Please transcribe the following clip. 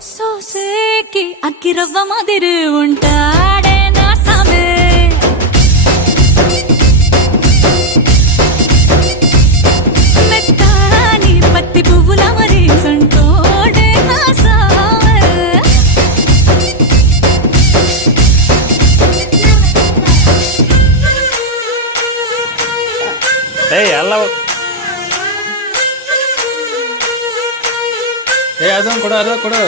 సోసేకి అక్కిరవ్వ మాదిరి ఉంటాడే నా సామే. మెత్తాని పత్తి పువ్వుల మరి సంటోడే నా సామే. ಎಲ್ಲ ಅದೊಂದು ಕೊಡು